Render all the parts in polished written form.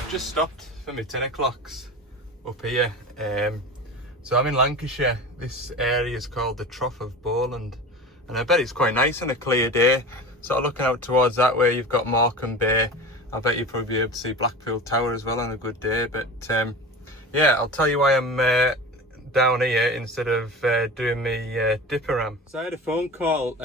I've just stopped for my 10 o'clocks up here. So I'm in Lancashire. This area is called the Trough of Bowland, and I bet it's quite nice on a clear day. Sort of looking out towards that way, you've got Morecambe Bay. I bet you'll probably be able to see Blackpool Tower as well on a good day. But yeah, I'll tell you why I'm down here instead of doing my dipper ram. So I had a phone call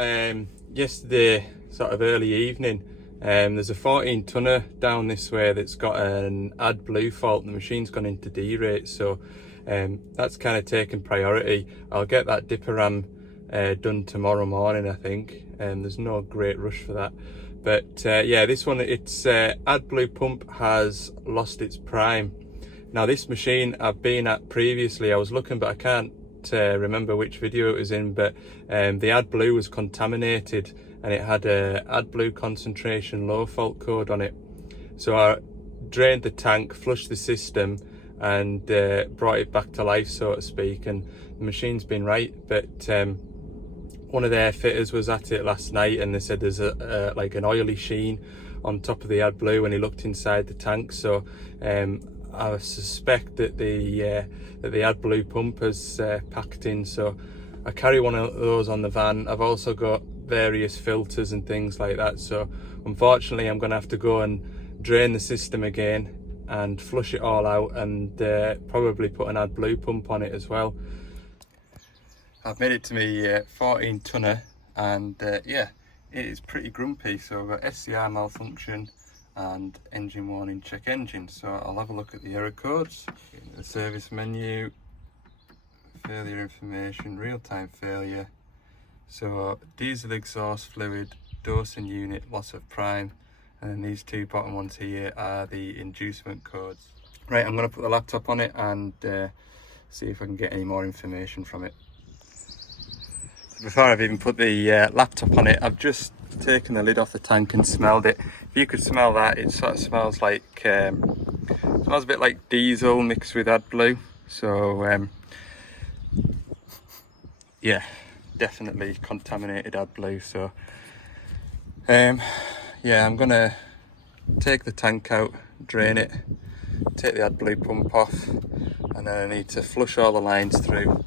yesterday, sort of early evening. There's a 14 tonner down this way that's got an Adblue fault. The machine's gone into D-rate, so that's kind of taken priority. I'll get that dipper ram done tomorrow morning, I think. There's no great rush for that. But yeah, this one, its Adblue pump has lost its prime. Now this machine I've been at previously, I was looking, but I can't remember which video it was in, but the Adblue was contaminated and it had a Adblue concentration low fault code on it. So I drained the tank, flushed the system, and brought it back to life, so to speak, and the machine's been right. But one of their fitters was at it last night and they said there's like an oily sheen on top of the Adblue when he looked inside the tank. So I suspect that the Adblue pump has packed in, so I carry one of those on the van. I've also got various filters and things like that, so unfortunately I'm going to have to go and drain the system again and flush it all out, and probably put an Adblue pump on it as well. I've made it to me 14 tonner, and yeah, it is pretty grumpy. So I've got SCR malfunction and engine warning, check engine. So I'll have a look at the error codes. The service menu, failure information, real-time failure. So diesel exhaust fluid, dosing unit, loss of prime, and then these two bottom ones here are the inducement codes. Right, I'm going to put the laptop on it and see if I can get any more information from it. Before I've even put the laptop on it, I've just taken the lid off the tank and smelled it. If you could smell that, it sort of smells like smells a bit like diesel mixed with Adblue. So yeah, definitely contaminated Adblue. So yeah, I'm gonna take the tank out, drain it, take the Adblue pump off, and then I need to flush all the lines through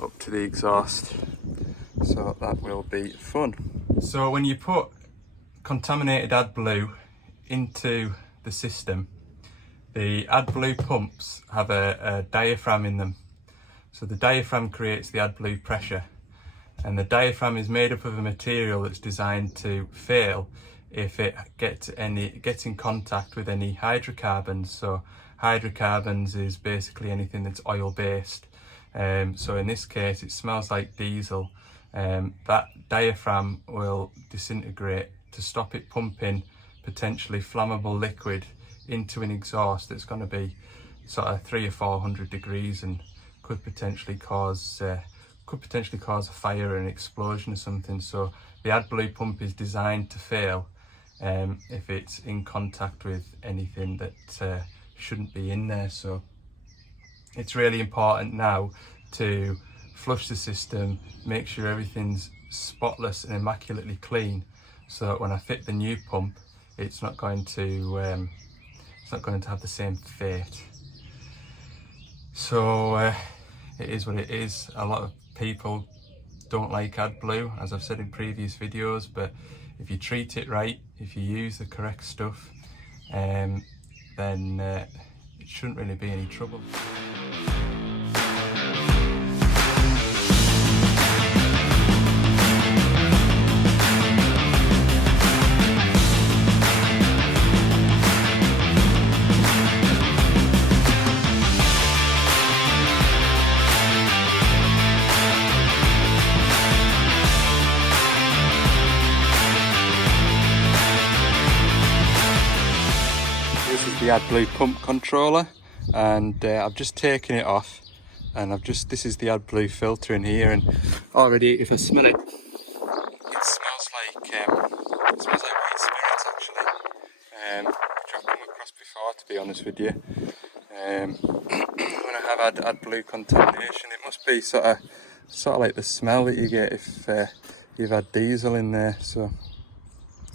up to the exhaust. So that will be fun. So when you put contaminated Adblue into the system, the Adblue pumps have a diaphragm in them. So the diaphragm creates the Adblue pressure, and the diaphragm is made up of a material that's designed to fail if it gets in contact with any hydrocarbons. So hydrocarbons is basically anything that's oil based. So in this case it smells like diesel. That diaphragm will disintegrate to stop it pumping potentially flammable liquid into an exhaust that's going to be sort of 300 or 400 degrees and could potentially cause a fire or an explosion or something. So the Adblue pump is designed to fail if it's in contact with anything that shouldn't be in there. So it's really important now to flush the system, make sure everything's spotless and immaculately clean, so that when I fit the new pump, it's not going to have the same fate. So it is what it is. A lot of people don't like Adblue, as I've said in previous videos, but if you treat it right, if you use the correct stuff, then it shouldn't really be any trouble. The Adblue pump controller, and I've just taken it off, and this is the Adblue filter in here, and already if I smell it, it smells like white spirits actually, which I've come across before, to be honest with you. When I have had Adblue contamination, it must be sort of like the smell that you get if you've had diesel in there. So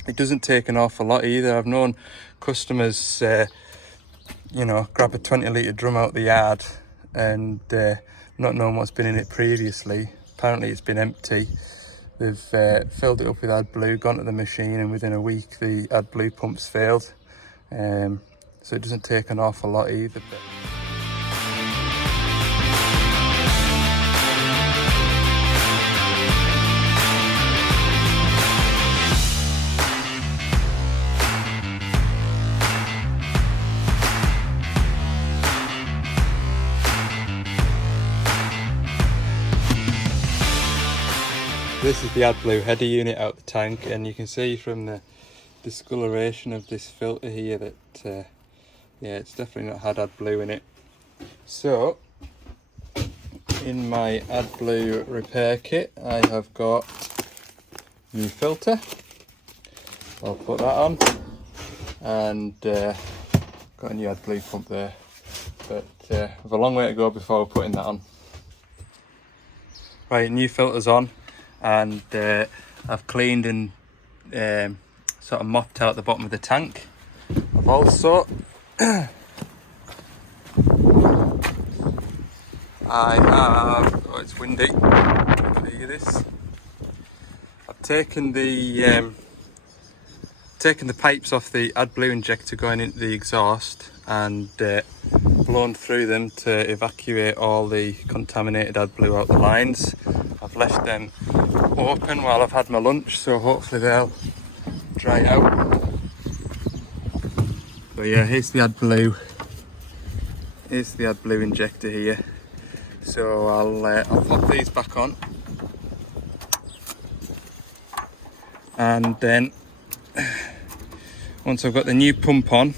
it doesn't take an awful lot either. I've known customers you know, grab a 20-litre drum out the yard and not knowing what's been in it previously. Apparently it's been empty. They've filled it up with Adblue, gone to the machine, and within a week the Adblue pump's failed. So it doesn't take an awful lot either. This is the Adblue header unit out the tank, and you can see from the discoloration of this filter here that yeah, it's definitely not had Adblue in it. So in my Adblue repair kit I have got new filter. I'll put that on, and got a new Adblue pump there, but I've a long way to go before putting that on. Right, new filter's on, and I've cleaned and sort of mopped out the bottom of the tank. I've also I have, oh, it's windy, can you hear this? I've taken the pipes off the Adblue injector going into the exhaust and blown through them to evacuate all the contaminated Adblue out the lines. I've left them open while I've had my lunch, so hopefully they'll dry out. But yeah, here's the Adblue. Here's the Adblue injector here. So I'll pop these back on, and then once I've got the new pump on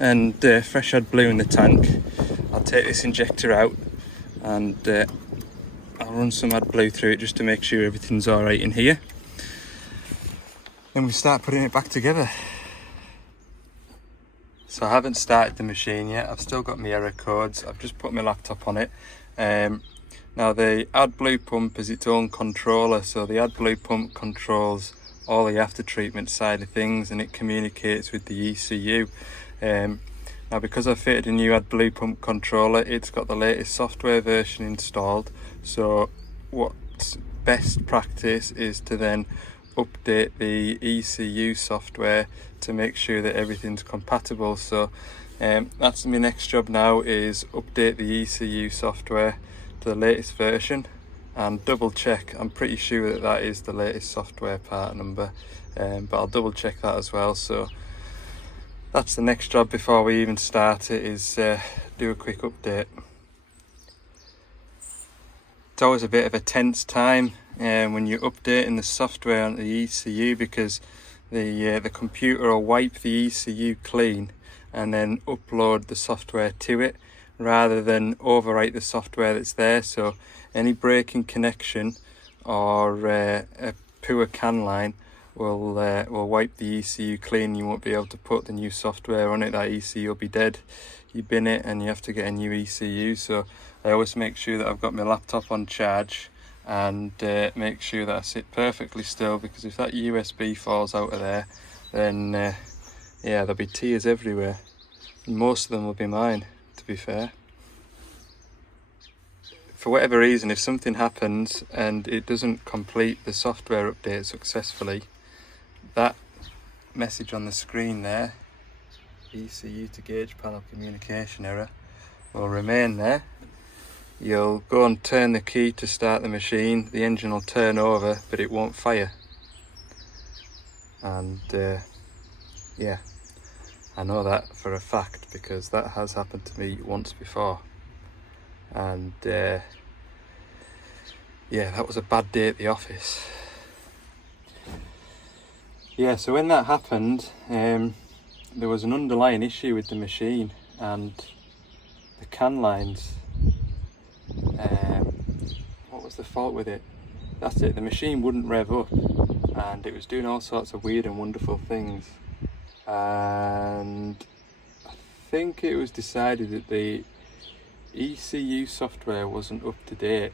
and fresh Adblue in the tank, I'll take this injector out and I'll run some Adblue through it just to make sure everything's alright in here. Then we start putting it back together. So I haven't started the machine yet, I've still got my error codes, I've just put my laptop on it. Now the Adblue pump is its own controller, so the Adblue pump controls all the after treatment side of things, and it communicates with the ECU. Now because I've fitted a new Adblue pump controller, it's got the latest software version installed, so what's best practice is to then update the ECU software to make sure that everything's compatible. So that's my next job now, is update the ECU software to the latest version and double check. I'm pretty sure that that is the latest software part number, but I'll double check that as well. So that's the next job before we even start it, is do a quick update. It's always a bit of a tense time when you're updating the software on the ECU, because the computer will wipe the ECU clean and then upload the software to it, rather than overwrite the software that's there. So any breaking connection or a poor CAN line will wipe the ECU clean. You won't be able to put the new software on it. That ECU will be dead. You bin it and you have to get a new ECU. So I always make sure that I've got my laptop on charge, and make sure that I sit perfectly still, because if that USB falls out of there, then yeah, there'll be tears everywhere, and most of them will be mine, to be fair. For whatever reason, if something happens and it doesn't complete the software update successfully, that message on the screen there, ECU to gauge panel communication error, will remain there. You'll go and turn the key to start the machine, the engine will turn over, but it won't fire. And yeah, I know that for a fact, because that has happened to me once before. And yeah, that was a bad day at the office. Yeah, so when that happened, there was an underlying issue with the machine, and the CAN lines, what was the fault with it? That's it, the machine wouldn't rev up, and it was doing all sorts of weird and wonderful things. And I think it was decided that the ECU software wasn't up to date,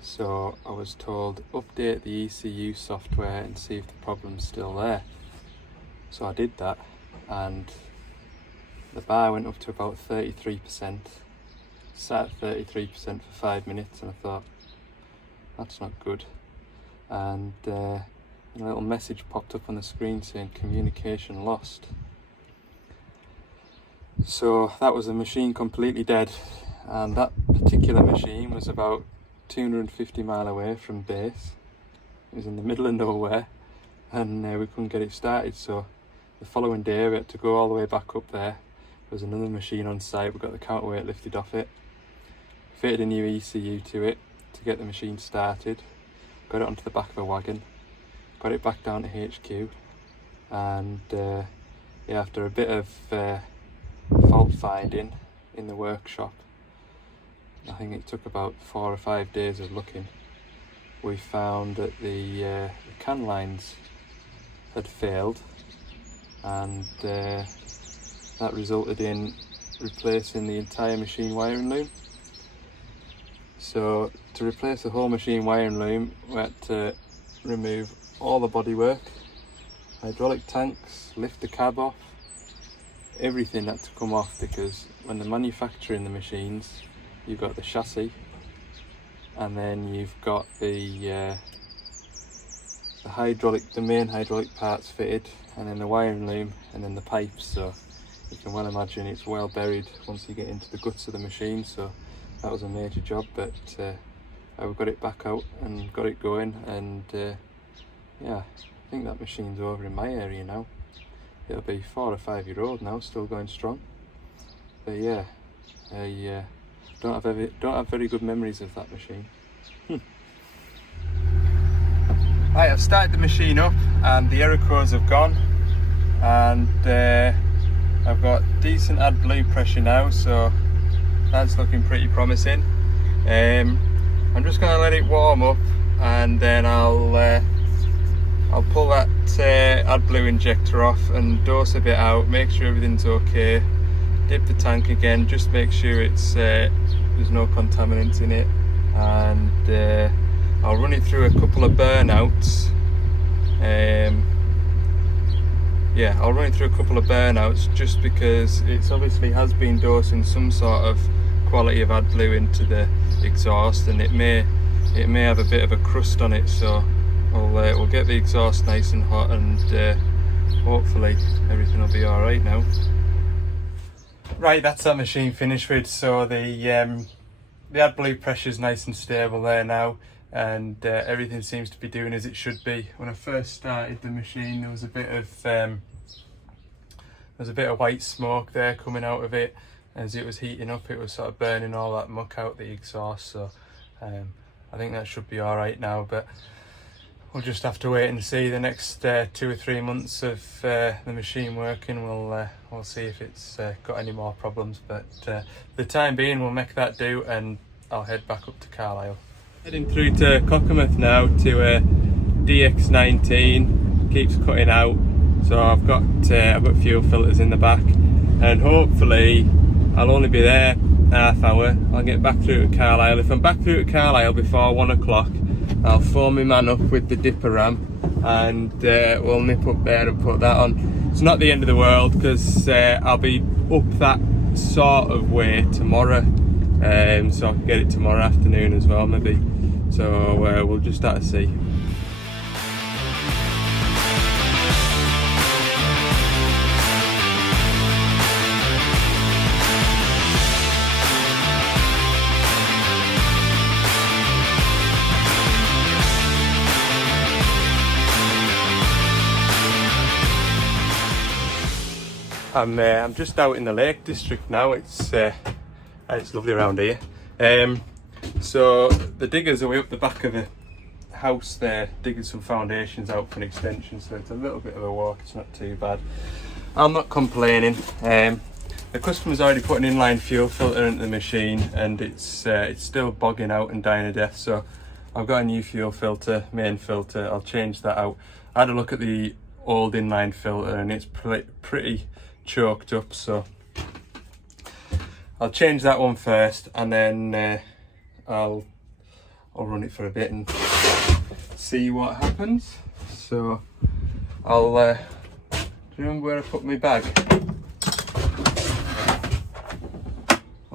so I was told update the ECU software and see if the problem's still there. So I did that, and the bar went up to about 33%. Sat at 33% for 5 minutes, and I thought, that's not good. And a little message popped up on the screen saying communication lost. So that was the machine completely dead, and that particular machine was about 250 mile away from base. It was in the middle of nowhere, and we couldn't get it started. So the following day we had to go all the way back up there. There was another machine on site. We got the counterweight lifted off it, fitted a new ECU to it to get the machine started, got it onto the back of a wagon, got it back down to HQ, and yeah, after a bit of fault finding in the workshop, I think it took about 4 or 5 days of looking, we found that the can lines had failed, and that resulted in replacing the entire machine wiring loom. So to replace the whole machine wiring loom, we had to remove all the bodywork, hydraulic tanks, lift the cab off, everything had to come off, because when they're manufacturing the machines, you've got the chassis, and then you've got the main hydraulic parts fitted, and then the wiring loom, and then the pipes. So you can well imagine it's well buried once you get into the guts of the machine. So that was a major job, but we got it back out and got it going, and yeah, I think that machine's over in my area now. It'll be 4 or 5 year old now, still going strong. But yeah, I don't have very good memories of that machine. Right, I've started the machine up, and the error codes have gone, and I've got decent Adblue pressure now, so that's looking pretty promising. I'm just going to let it warm up, and then I'll pull that Adblue injector off and dose a bit out, make sure everything's okay, dip the tank again, just make sure it's there's no contaminants in it, and I'll run it through a couple of burnouts. Yeah, I'll run it through a couple of burnouts, just because it's obviously has been dosing some sort of quality of Adblue into the exhaust, and it may have a bit of a crust on it. So we'll get the exhaust nice and hot, and hopefully everything will be all right now. Right, that's that machine finished with. So the Adblue pressure is nice and stable there now, and everything seems to be doing as it should be. When I first started the machine, there was a bit of white smoke there coming out of it. As it was heating up, it was sort of burning all that muck out the exhaust. So I think that should be all right now, but we'll just have to wait and see. The next 2 or 3 months of the machine working, we'll see if it's got any more problems. But for the time being, we'll make that do, and I'll head back up to Carlisle. Heading through to Cockermouth now to a DX19. Keeps cutting out, so I've got fuel filters in the back, and hopefully I'll only be there half hour. I'll get back through to Carlisle. If I'm back through to Carlisle before 1 o'clock, I'll phone my man up with the dipper ram, and we'll nip up there and put that on. It's not the end of the world, because I'll be up that sort of way tomorrow, so I can get it tomorrow afternoon as well maybe. So we'll just have to see. I'm just out in the Lake District now. It's lovely around here. So the diggers are way up the back of the house there, digging some foundations out for an extension, so it's a little bit of a walk, it's not too bad. I'm not complaining. The customer's already put an inline fuel filter into the machine, and it's still bogging out and dying a death, so I've got a new fuel filter, main filter. I'll change that out. I had a look at the old inline filter, and it's pretty choked up, so I'll change that one first, and then I'll run it for a bit and see what happens. So do you remember where I put my bag?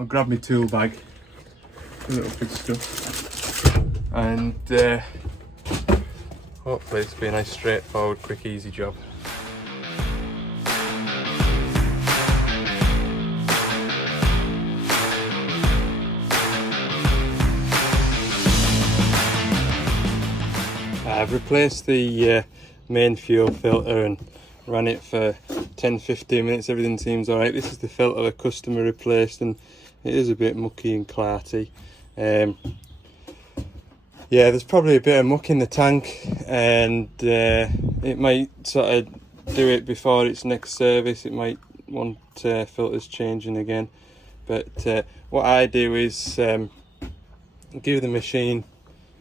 I'll grab my tool bag, fill it up with stuff, and hopefully it's be a nice straightforward, quick, easy job. I've replaced the main fuel filter and ran it for 10-15 minutes. Everything seems alright. This is the filter the customer replaced, and it is a bit mucky and clarty. Yeah, there's probably a bit of muck in the tank, and it might sort of do it before its next service. It might want filters changing again, but what I do is give the machine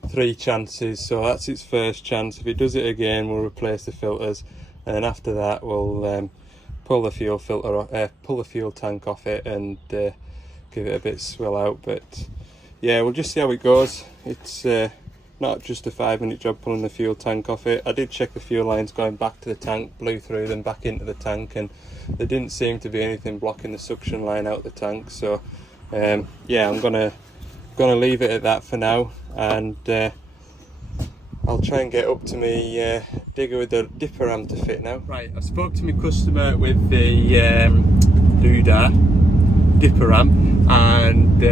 3 chances. So that's its first chance. If it does it again, we'll replace the filters, and then after that we'll pull the fuel filter, pull the fuel tank off it, and give it a bit swill out. But yeah, we'll just see how it goes. It's not just a 5-minute job pulling the fuel tank off it. I did check the fuel lines going back to the tank, blew through them back into the tank, and there didn't seem to be anything blocking the suction line out the tank. So yeah, I'm gonna leave it at that for now, and I'll try and get up to me digger with the dipper ram to fit now. Right, I spoke to my customer with the dipper ram, and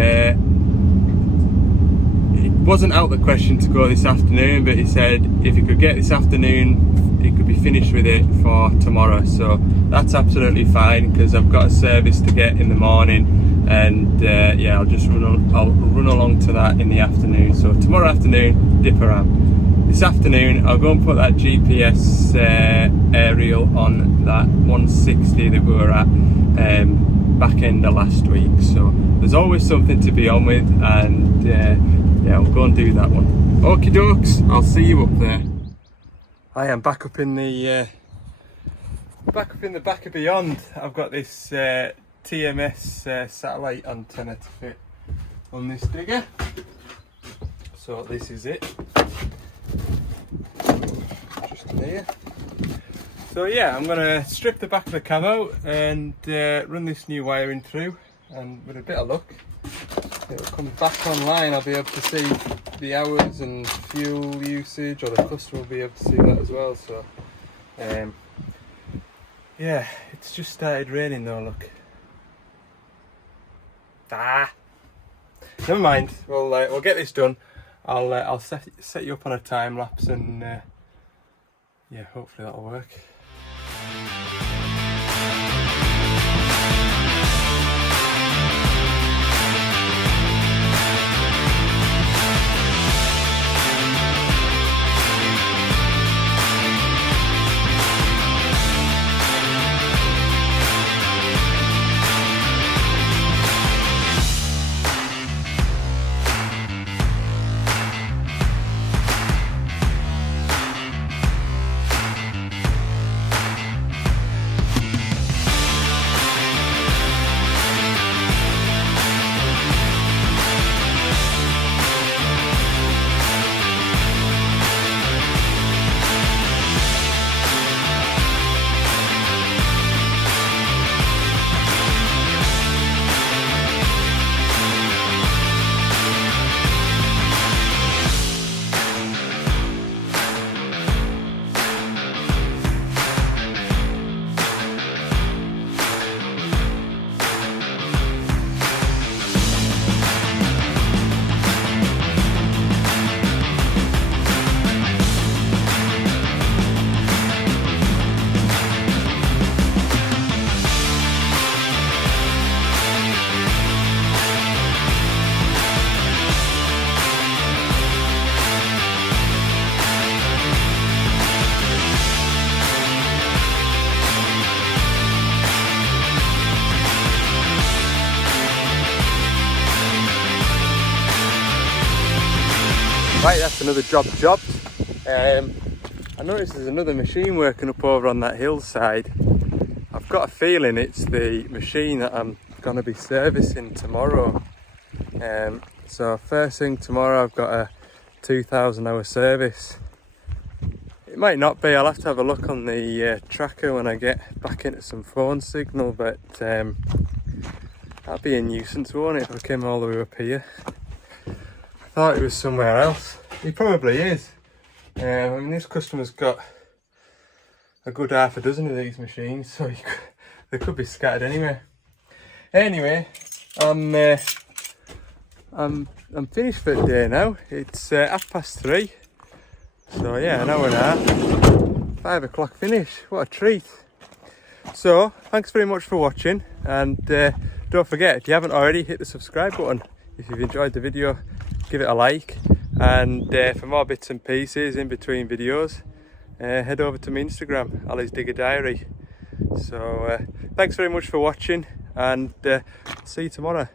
it wasn't out of the question to go this afternoon, but he said if he could get this afternoon, he could be finished with it for tomorrow. So that's absolutely fine, because I've got a service to get in the morning, and yeah, I'll run along to that in the afternoon. So tomorrow afternoon, dipper ram. This afternoon I'll go and put that GPS aerial on that 160 that we were at back end of last week. So there's always something to be on with, and yeah, I'll go and do that one. Okie dokes, I'll see you up there. I am back up in the back of beyond. I've got this TMS satellite antenna to fit on this digger. So this is it. Just in here. So yeah, I'm gonna strip the back of the cam out and run this new wiring through, and with a bit of luck, it'll come back online. I'll be able to see the hours and fuel usage, or the customer will be able to see that as well. So yeah, it's just started raining though, look. Never mind, we'll get this done. I'll set you up on a time lapse, and yeah, hopefully that'll work. Right, that's another job jobbed. I noticed there's another machine working up over on that hillside. I've got a feeling it's the machine that I'm going to be servicing tomorrow. So first thing tomorrow I've got a 2,000 hour service. It might not be, I'll have to have a look on the tracker when I get back into some phone signal, but I That'd be a nuisance, won't it, if I came all the way up here? I thought it was somewhere else. It probably is. I mean, this customer's got a good half a dozen of these machines, so they could be scattered anywhere. Anyway, I'm finished for the day now. It's 3:30. So yeah, an hour and a half. 5 o'clock finish. What a treat. So thanks very much for watching, and don't forget, if you haven't already, hit the subscribe button. If you've enjoyed the video, give it a like, and for more bits and pieces in between videos, head over to my Instagram, Ali's Digger Diary. So thanks very much for watching, and see you tomorrow.